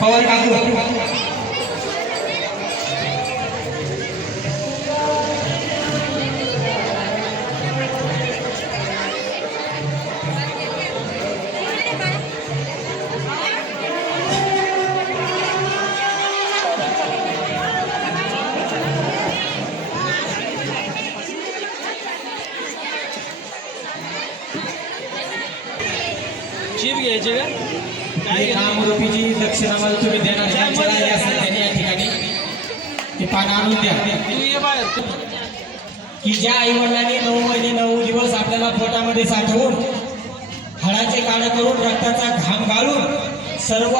पवार काकू जीव घ्यायचे का काय नामरूपीची दक्षिणा मला तुम्ही देणार त्यांनी या ठिकाणी ते पान आणून द्या तू ये बाहेर की ज्या आई वडिलांनी 9 महिने 9 दिवस आपल्याला पोटामध्ये साठवून हळाचे काढ करून रक्ताचा घाम घालून सर्व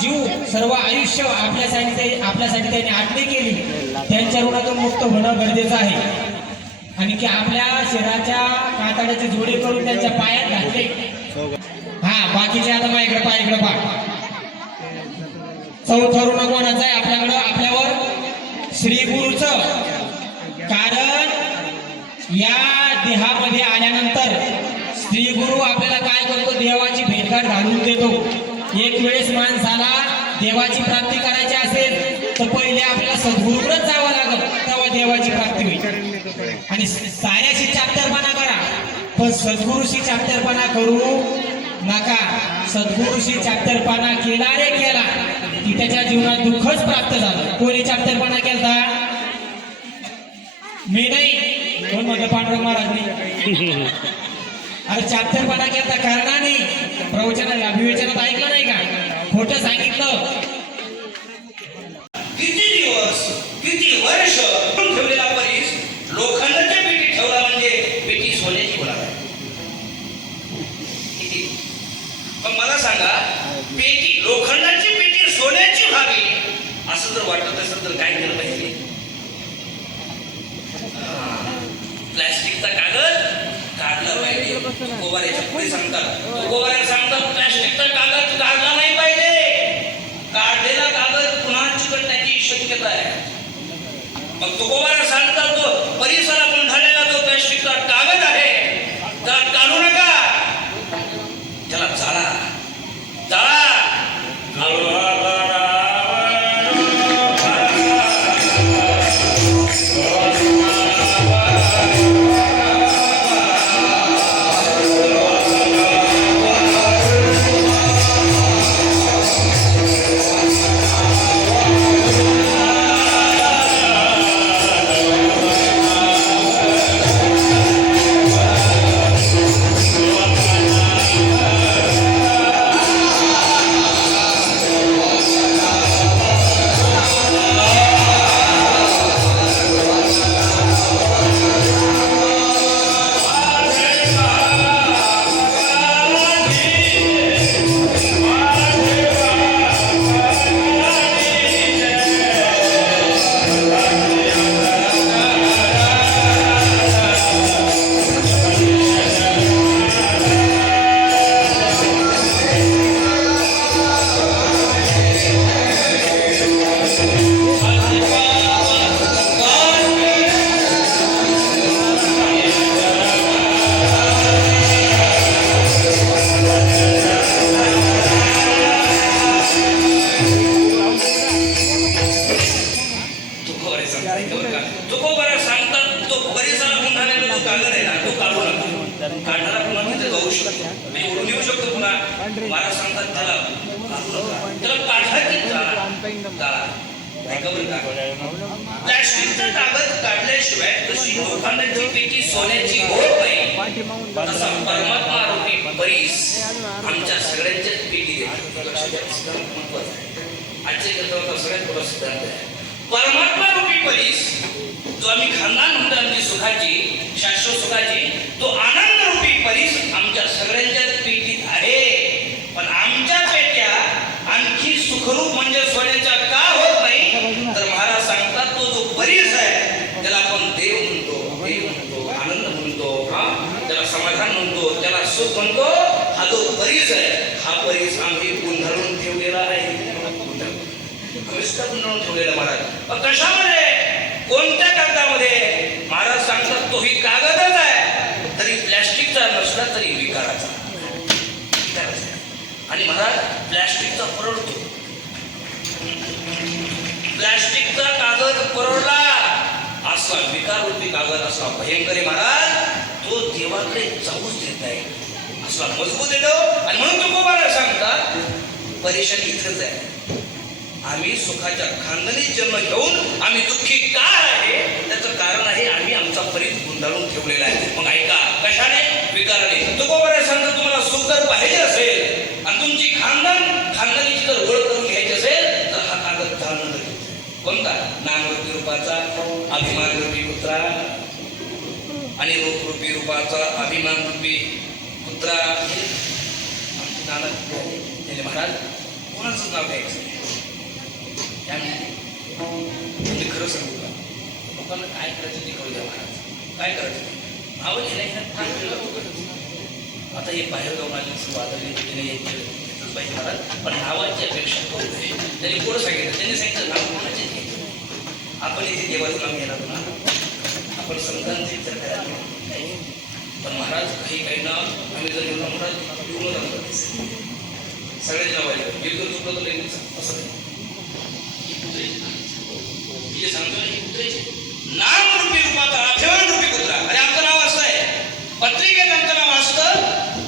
जीव सर्व आयुष्य आपल्यासाठी त्यांनी आटणी केली त्यांच्या ऋणातून मुक्त होणं गरजेचं आहे आणि की आपल्या शरीराच्या कातड्याचे जोडे करून त्यांच्या पायात घातले हा बाकीचे आता मग इकडे पा चौथा ऋण कोणाचं आहे आपल्याकडं आपल्यावर श्री गुरुचं कारण या देहामध्ये आल्यानंतर श्री गुरु आपल्याला काय करतो देवाची भेटघाट घालून देतो एक वेळेस माणसाला देवाची प्राप्ती करायची असेल तर पहिले आपल्याला सद्गुरूकडेच जावं लागेल तेव्हा देवाची प्राप्ती होईल आणि साऱ्याशी चाप्टरपणा करा पण सद्गुरूशी चाप्टरपणा करू नका सद्गुरूशी चाप्टरपणा केला रे केला की त्याच्या जीवनात दुःखच प्राप्त झालं कोणी चाप्टरपणा केला मी नाही कोण म्हणतो पांडुरंग महाराजनी अरे चाप्टरपणा केला कारणाने प्रवचनात अभिवेचनात ऐकलं नाही का खोटं सांगितलं किती दिवस किती वर्ष ठेवलेला परीस लोखंडाच्या पेटी ठेवला म्हणजे पेटी सोन्याची होणार किती पण मला सांगा पेटी लोखंडाची पेटी सोन्याची व्हावी असं जर वाटत असेल तर काय केलं पाहिजे प्लॅस्टिकचा कागद काढला पाहिजे गोवाऱ्याच्या पुढे सांगतात गोवाऱ्या सांगतात प्लॅस्टिकचा कागद काढला नाही पाहिजे काढलेला कागद पुन्हा चिकटण्याची शक्यता आहे मग तो गोवाऱ्या सांगतात तो परिसरातून झालेला तो प्लॅस्टिकचा कागद आहे त्याला काढू नका त्याला जाळा जाळा काढणारा पुन्हा तिथे जाऊ शकतो, म्हणजे ओढून येऊ शकतो पुन्हा. महाराज सांगतात त्याला काढू नका, त्याला काढा की जाळा. ऐका बरं का, प्लॅस्टिकचा कागद काढल्याशिवाय जशी लोखंडाची पेटी सोन्याची होत नाही, तसा परमात्मा रूपी परीस आमच्या सगळ्यांच्याच पेटी देतो. महत्वाचं आहे. आजच्या जगात सगळ्यात मोठा सिद्धांत आहे. परमात्मा रूपी परीस जो आम्ही खानदान म्हणतो आमची सुखाची, शाश्वत सुखाची, तो आनंद रूपी परीस आमच्या सगळ्यांच्याच पेटीत आहे. पण आमच्या पेट्या आणखी सुखरूप म्हणजे सोन्याच्या का होत नाही, तर महाराज सांगतात तो जो परीस आहे त्याला आपण देव म्हणतो, देव म्हणतो, आनंद म्हणतो, हा त्याला समाधान म्हणतो, त्याला सुख म्हणतो. हा जो परीस आहे, हा परीस आम्ही गुंढाळून ठेवलेला आहे. गुंढाळून ठेवलेला महाराज. पण कशामध्ये, कोणत्या कागदामध्ये? महाराज सांगतात तोही कागदच आहे, तरी प्लॅस्टिकचा नसला तरी विकाराचा. आणि महाराज प्लॅस्टिकचा परवडतो, प्लॅस्टिकचा कागद परवडला, असला विकार रूपी कागद असला भयंकर आहे महाराज, तो देवाकडे जाऊच देत नाही, असला मजबूत येतो. आणि म्हणून तुकोबाला सांगतात परेशानी इथंच आहे. आम्ही सुखाच्या खानदानी जन्म घेऊन आम्ही दुःखी का आहे, त्याचं कारण आहे आम्ही आमचा परीस गुंडाळून ठेवलेला आहे. मग ऐका, कशाने? विकाराने. तुकोबाला सांगतात तुम्हाला सुख जर पाहिजे असेल आणि तुमची खानदानीची जर ओळख करून घ्यायची असेल तर हा कागद जाणून घ्यायचा. कोणता? नामरूपी रूपाचा अभिमान रूपी पुत्रा आणि रूपरूपी रूपाचा अभिमान रूपी पुत्रा. आमचे नाना त्याने महाराज कोणाचंच नाव घ्यायचं तुम्ही खरं सांगू का, लोकांना काय करायचं ते करू द्या महाराज, काय करायचं नावं घेण्या फार वेळ लागतो. आता हे बाहेर जाऊन आले वादळी घेतलंच पाहिजे महाराज, पण नावाची अपेक्षा करू नये. त्यांनी कोण सांगितलं? त्यांनी सांगितलं नाव कोणाचे घ्यायचं, आपण इथे देवाचं नाव घेणार ना, आपण संतांचे विचार करायला. पण महाराज काही नाव आम्ही जर घेऊन महाराज घेऊन जातो सगळ्यांचे नाव आले, बिलकुल चुकलं तर लगेच असं नाही. सांगतो नाम रूपी रूपाचा अभिमान रूपी पुत्रा. आणि आमचं नाव असं आहे, पत्रिकेत आमचं नाव असतं,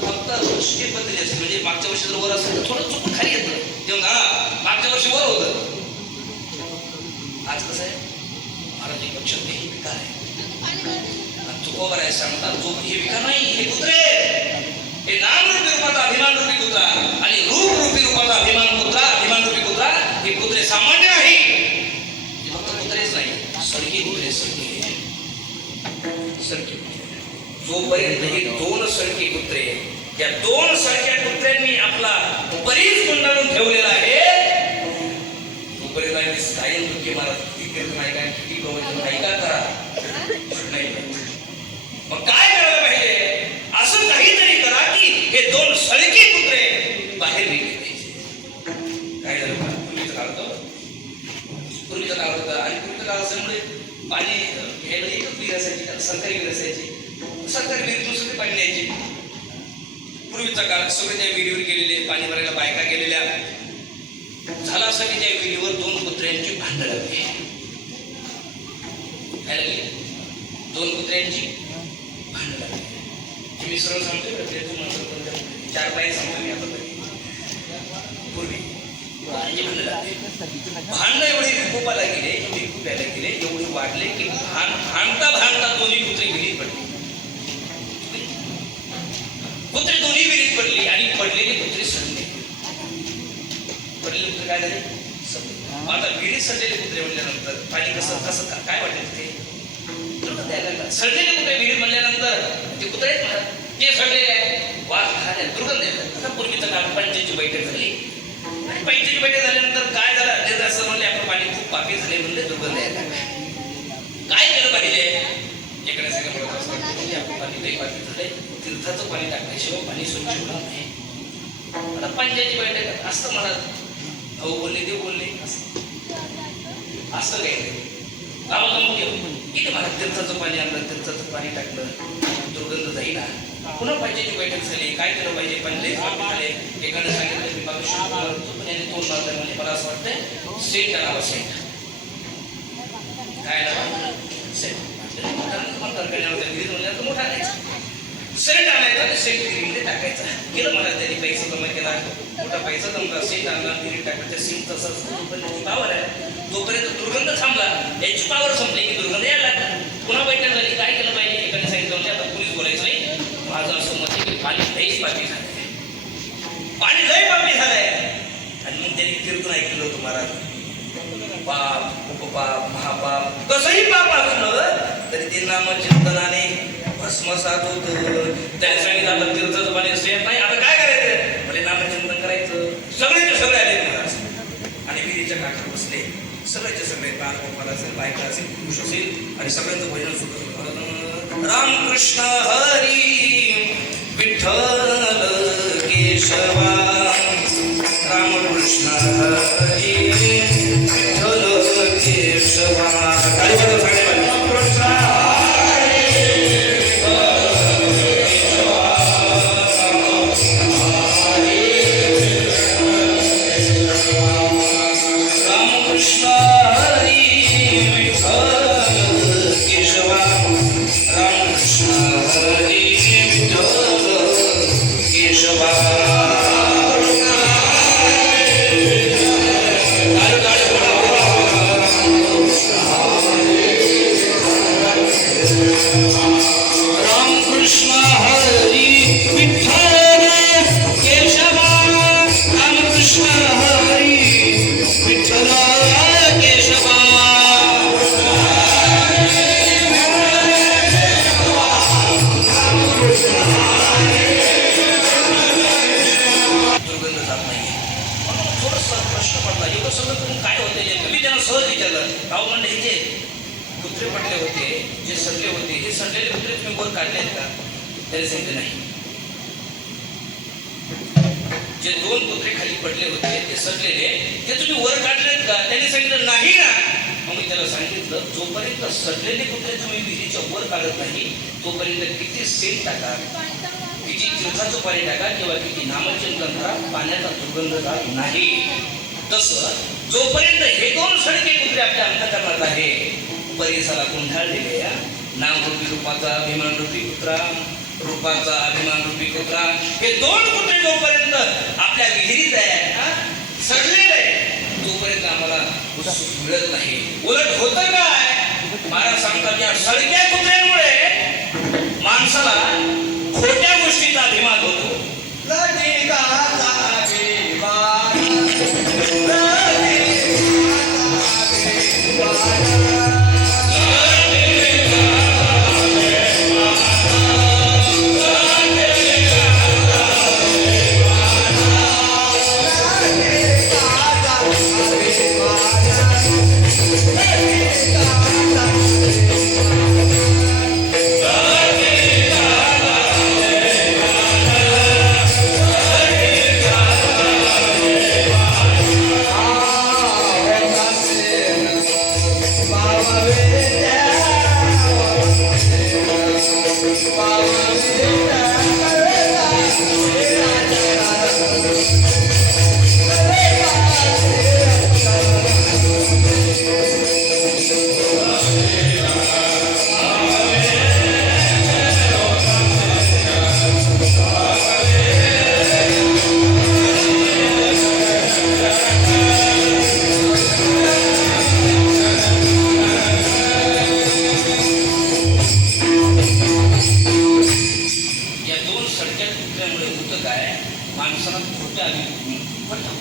फक्त वर्षी बदलली असते. म्हणजे मागच्या वर्षी जर वर असेल तर थोडं चुकून खाली येतं, तेव्हा मागच्या वर्षी वर होतं. आज कसं आहे महाराज, एक लक्षात हे विकार आहे. तुकोबर आहे सांगतात जो हे विकार नाही, हे पुत्रे, हे नाम रूपी रूपाचा अभिमान रूपी पुत्रा आणि रूप रूपी रूपाचा अभिमान पुत्रा, अभिमान रूपी पुत्रा. हे पुत्रे सामान्य नाही, कुत्रेच नाही, सरकी कुत्रे, सरकी जोपर्यंत हे दोन सरकी कुत्रे, या दोन सरक्या कुत्र्यांनी आपला परीस गुंडाळून ठेवलेला आहे, तोपर्यंत आम्ही कायम दुःखी महाराज. किती कीर्तन ऐका, किती प्रवचन ऐका, करा नाही. मग काय करायला पाहिजे? असं काहीतरी करा की हे दोन सरकी कुत्रे बाहेर निघले पाहिजे. काय झालं? पूर्वीचा काळ होता आणि पूर्वीचा काळ असल्यामुळे पाणी घ्यायला एकच विहीर असायची, सरकारी विहीर असायची. सरकारी विहीर दुसरी पाणी न्यायची. पूर्वीचा काळ सगळे त्या विहिरीवर गेलेले, पाणी भरायला बायका गेलेल्या. झालं असं की त्या विहिरीवर दोन कुत्र्यांची भांडणं लागली. काय लागली? दोन कुत्र्यांची भांडणं लागली. मी सरळ सांगतोय, 4 पाय सांगतो मी आता. पूर्वी भांडणं एवढे विकोपाला गेले, एवढे विकोपाला गेले, एवढे वाढले की भांडता भांडता दोन्ही कुत्रे विहिरीत पडली. कुत्रे दोन्ही विहिरीत पडली आणि पडलेले कुत्रे सडले. पडलेले कुत्रे काय झाले? सडले. आता विहिरीत सडलेले कुत्रे म्हणल्यानंतर पाणी कसं कसं काय वाटेल ते दुर्गंध द्यायला लागला. सडलेले कुत्रे विहिरीत म्हणल्यानंतर ते कुत्रे ते सडलेले आहे, वास खायला दुर्गंध द्यायला. आता पूर्वीचं काळ पंचायतीची बैठक झाली. पैशाची बैठक झाल्यानंतर काय झालं? ते असं म्हणले आपलं पाणी खूप पापी झाले, म्हणले दुर्गंध यायला. काय केलं पाहिजे? इकडे सगळं म्हणत असतं आपलं पाणी लई पापी झालंय, तीर्थाचं पाणी टाकल्याशिवाय पाणी स्वच्छ होणार नाही. आता पंचायतीची बैठक असतं महाराज, भाऊ बोलले, देव बोलले, असं काही नाही. गावाचा मुख्य किती महाराज तीर्थाचं पाणी आणलं, तीर्थाचं पाणी टाकलं, दुर्गंध जाईना. पुन्हा पंचायतीची बैठक झाली. काय केलं पाहिजे? पण लई पापी झाले. एकाने सांगितलं मी बाबा शिकवतो, पण याने तोंड मारलं. म्हणजे मला असं वाटतं सेंट नावा सेंट. काय नाव? सेंट. कारण तुम्हाला तरकारी नाव विहिरीत म्हणल्यानंतर मोठा नाही. सेंट आणायचा आणि सेंट विहिरीमध्ये टाकायचा. केलं मला त्यांनी पैसा जमा केला, मोठा पैसा जमला, सेंट आणला, विहिरीत टाकला. त्या सेंट तसंच तोपर्यंत पावर आहे, तोपर्यंत दुर्गंध थांबला. याची पावर संपली की दुर्गंध यायला लागला. पुन्हा बैठक झाली, काय केलं पाहिजे? एकाने सांगितलं म्हणजे आता पोलीस बोलायचं नाही. माझं असं मत आहे की पाणी लईच पापी झालंय, पाणी लई पापी झालंय. आणि मग त्यांनी कीर्तन ऐकलं होतं महाराज. पाप, उपपाप, महापाप कसंही पाप असलं तरी ते नामचिंतनाने भस्मसात होत. त्याने सांगितलं आता तीर्थाचं पाणी सेफ नाही, आता काय करायचं? म्हणजे नामचिंतन करायचं. सगळेचे सगळे आले महाराज आणि विहिरीच्या काठावर बसले. सगळ्याचे सगळे पार गोपाल असेल, बायका असेल, पुरुष असेल आणि सगळ्यांचं भजन सुरू होतं. रामकृष्ण हरी विठ्ठल केशवा, रामकृष्ण हरी विठ्ठल केशवा. काय बरं सांगायला कुत्रे पडले होते, जे सडले होते, हे सडलेले कुत्रे तुम्ही वर काढलेत का? त्याने सांगितलं नाही. जे 2 कुत्रे खाली पडले होते ते सडलेले, ते तुम्ही वर काढलेत का? त्याने सांगितलं नाही ना. मग मी त्याला सांगितलं जोपर्यंत सडलेले कुत्रे तुम्ही विहिरीच्या वर काढत नाही तोपर्यंत किती सेंट टाका, किती तीर्थाचं पाणी टाका किंवा किती नामचिंतन करा, पाण्याचा दुर्गंध जात नाही. तसं जोपर्यंत हे 2 सडके कुत्रे आपल्या अंतःकरणात आहे, परिसराला गुंढाळलेले या नामरूपी रूपाचा अभिमान रूपी कुत्रा, रूपाचा अभिमान रूपी कुत्रा, हे 2 कुत्रे जोपर्यंत आपल्या विहिरीत आहे, सडलेले आहे, तोपर्यंत आम्हाला सुख मिळत नाही. उलट होतं काय? महाराज सांगतात या सडक्या कुत्र्यांमुळे माणसाला खोट्या गोष्टीचा अभिमान होतो.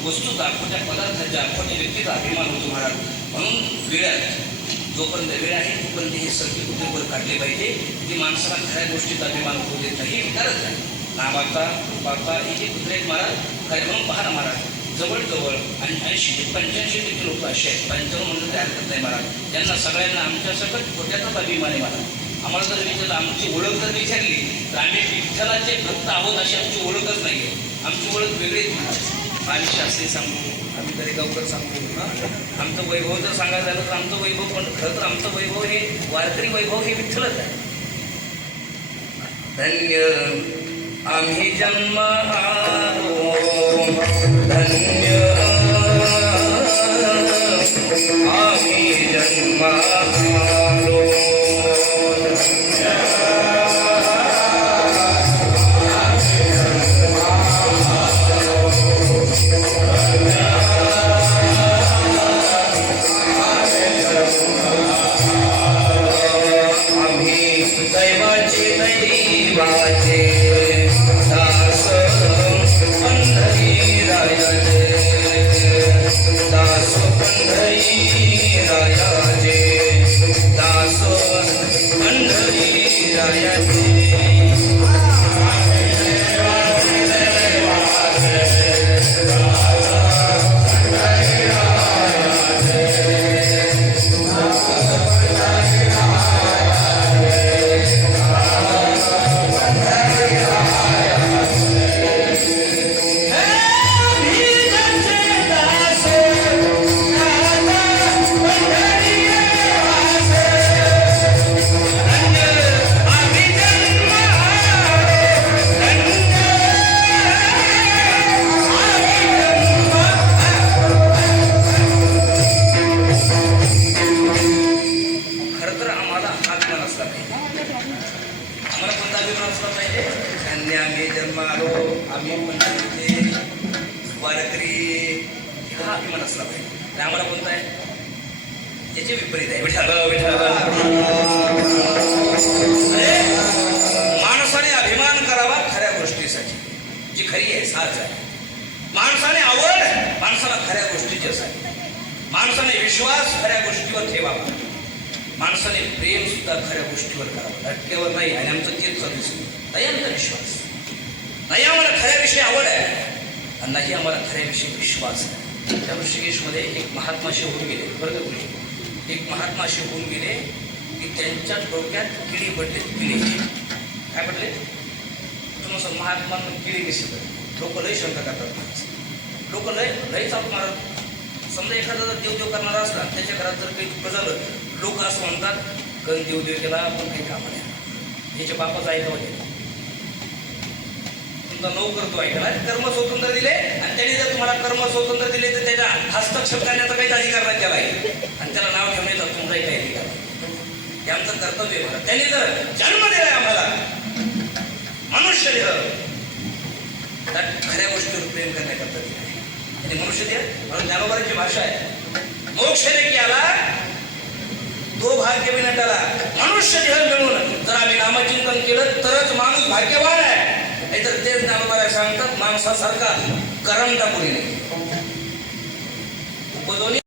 वस्तूचा, खोट्या पदार्थाच्या, खोट्या व्यक्तीचा अभिमान होतो महाराज. म्हणून वेळ जोपर्यंत वेळ आहे तोपर्यंत हे सगळे कुत्रे वर काढले पाहिजे. की माणसाला खऱ्या गोष्टीचा अभिमान होऊ देत नाही, हे विकारच आहे. नावाचा रूपाचा हे जे कुत्रे आहेत महाराज, खरे म्हणून पहा ना महाराज, जवळजवळ 80 ते 85% लोक असे आहेत, 55 म्हणून तयार करत नाही महाराज. त्यांना सगळ्यांना आमच्या सकट खोट्याचाच अभिमान आहे महाराज. आम्हाला जर विचारलं, आमची ओळख जर विचारली तर आम्ही विठ्ठलाचे भक्त आहोत अशी आमची ओळखच नाही आहे. आमची ओळख वेगळीच महाराज. आम्ही शास्त्री सांगू, आम्ही तरी गावकर सांगू, आमचं वैभव जर सांगायचं झालं तर आमचं वैभव, पण खरं तर आमचं वैभव हे वारकरी वैभव हे विठ्ठलच आहे. धन्य आम्ही जन्म आलो, धन्य आम्ही जन्म आलो. देवाचे दैवाचे दास पंढरी रायाचे दास पंढरी रायाचे दास पंढरी रायाचे आम्ही जन्म आलो आम्ही पंढरीचे वारकरी हा अभिमान असला पाहिजे. ते आम्हाला कोणता आहे त्याचे विपरीत आहे. माणसाने अभिमान करावा खऱ्या गोष्टीसाठी जी खरी आहे साच आहे. माणसाने आवड माणसाला खऱ्या गोष्टीची असावी. माणसाने विश्वास खऱ्या गोष्टीवर ठेवावा. माणसाने प्रेम सुद्धा खऱ्या गोष्टीवर करावं धटक्यावर नाही. आणि आमचं तेच चालू नाही आमचा विश्वास नाही. आम्हाला खऱ्याविषयी आवड आहे आणि नाही आम्हाला खऱ्याविषयी विश्वास आहे. त्या ऋषिकेशमध्ये एक महात्माशी होऊन गेले बरं का तुम्ही. एक महात्माशी होऊन गेले की त्यांच्या डोक्यात किडी पडले. किडी काय पडले तुम्हाला महात्मांना किडी कशी पडली. लोक लय शंका करतात. लोक लय चालू मारत. समजा एखादा जर देवदेव करणारा असला त्याच्या घरात जर काही दुःख झालं लोक असं म्हणतात कधी देवदेव केला पण काही कामा नाही. ह्याच्या बापाचं ऐकावं गेलं तुमचा नऊ करतो ऐकला कर्म स्वतंत्र दिले आणि त्यांनी जर तुम्हाला कर्म स्वतंत्र दिले तर त्याच्या हस्तक्षेप करण्याचा काही अधिकार नाही त्याला आणि त्याला नाव ठेवण्याचा तुमचाही काही अधिकार नाही. हे आमचं कर्तव्य आहे. मला त्यांनी जर जन्म दिलाय आम्हाला मनुष्य देह तर खऱ्या गोष्टीवर प्रेम करण्याकरता दिला आहे. आणि मनुष्य देह म्हणून ज्ञानोबाची भाषा आहे. मोक्ष देखील आला तो भाग्य विनटाला मनुष्य देह मिळून जर आम्ही नामचिंतन केलं तरच माणूस भाग्यवान आहे. नाहीतर तेच ज्ञानोबाला सांगतात माणसासारखा करमटा कोणी नाही. उपदोनी